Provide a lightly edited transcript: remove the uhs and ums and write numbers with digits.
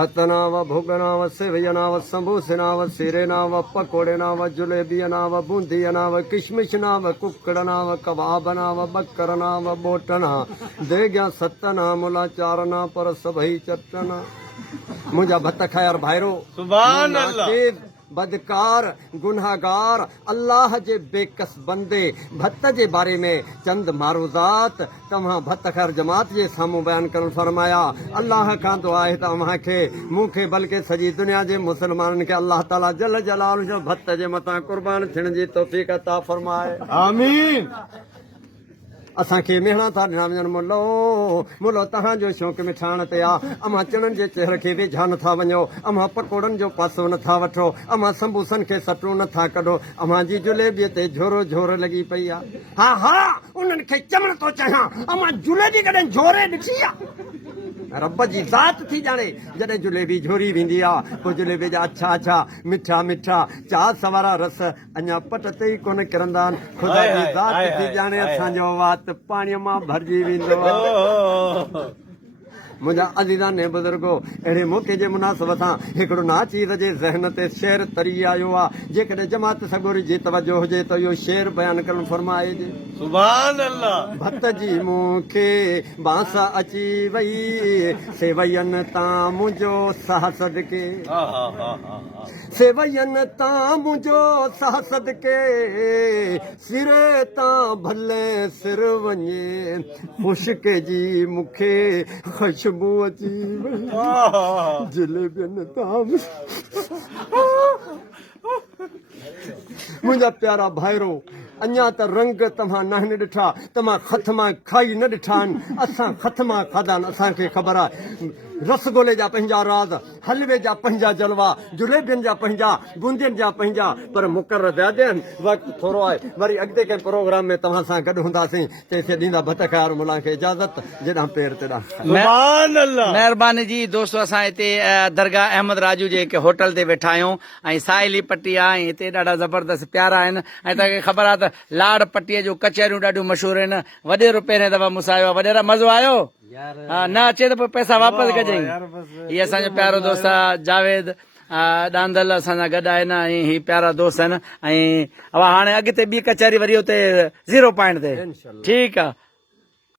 हतनाव भुगनाव सेवयनाव संबूसनाव सिरेनाव पकोड़ेनाव जुलेबियनाव बूंदीनाव किशमिशनाव कुकड़नाव कबाबनाव बकरनाव बोटना दे गया सतना मुला चारना पर सभई चटना मुझा भत्त खैर भाईरो सुभान अल्लाह। बदकार गुनाहगार अल्लाह जे बेकस बंदे भत्त जे बारे में चंद मारूज़ात तव्हां भत्त खैर जमात जे साम्हूं बयान करण फरमाया। अल्लाह खां दुआ आहे त अव्हांखे मूंखे बल्कि सॼी दुनिया जे मुसलमाननि खे अल्लाह ताला जल जलाल भत्त जे मथां कुर्बान थियण जी तौफ़ीक़ अता फरमाए। आमीन। असांखे मेहणा था ॾिना वञनि मुलो मुलो तव्हांजो शौक़ु मिठाइण ते आहे। अमां चणनि जे चेहर खे वेझा नथा वञो, अमां पकोड़नि जो पासो नथा वठो, अमां संबूसनि खे सटूं नथा कढो, अमां जी जुलेबीअ ते झोरो झोर लॻी पई आहे। हा हा उन्हनि खे चवण थो चाहियां, अमां जुलेबी कॾहिं झोरे ॾिठी आहे? रब जी ज़ात थी ॼाणे जॾहिं जुलेबी झोरी वेंदी आहे पोइ जुलेबी जा अछा अछा मिठा मिठा चार सवारा रस अञा पट ते ई कोन किरंदा आहिनि। ख़ुदा जी ज़ात थी ॼाणे असांजो वात पाणीअ मां भरिजी वेंदो आहे। मुंहिंजा अज़ीज़ान ने बुज़ुर्गो अहिड़े मौक़े जे मुनासिब सां हिकिड़ो नाचीर जे ज़हन ते शेर तरी आयो आहे। जेकॾहिं जमात सगोरी जी तवजो हुजे त इहो शेर बयानु करणु फरमाइजे। सुभान अल्लाह। भत जी मूंखे बांस अची वई सेवयनि तां मुंहिंजो साह सदके सेवयनि तां मुंहिंजो साह सदके सिरे तां भले सिर वञे खुशके जी मूंखे खुशबू अची वई जलेबियनि तां मुंहिंजा प्यारा भाइरो अञा त रंग तव्हां न ॾिठा, तव्हां खत मां खाई न ॾिठा आहिनि, असां खत मां खाधा आहिनि। असांखे ख़बर आहे रसगोले जा पंहिंजा राज़, हलवे जा पंहिंजा जलवा, जुलेबियुनि जा पंहिंजा, बूंदियुनि जा पंहिंजा, पर मुक़रर ज़्यादा आहिनि, वक़्तु थोरो आहे। वरी अॻिते कंहिं प्रोग्राम में तव्हां सां गॾु हूंदासीं तंहिंखे ॾींदा भत ख़ैर मुला खे इजाज़त जेॾां पेर ते सुभान अल्लाह। महिरबानी जी दोस्तो, असां हिते दरगाह अहमद राजू जे हिकु होटल ते वेठा आहियूं ऐं साहिली पट्टी आहे ऐं हिते ॾाढा ज़बरदस्त प्यारा आहिनि ऐं तव्हांखे ख़बर आहे त लाड़ पट्टीअ जूं कचहरियूं ॾाढियूं मशहूरु आहिनि। वॾेरो पहिरें दफ़ा मूंसां आयो आहे। वॾेरा मज़ो आयो? हा न अचे त पोइ पैसा वापसि कजांइ। हीअ असांजो प्यारो दोस्त आहे जावेद ॾांदल असांजा गॾु आहिनि ऐं हीअ प्यारा दोस्त आहिनि ऐं हाणे अॻिते ॿी कचहरी वरी हुते 0 पॉइंट ते। ठीकु आहे।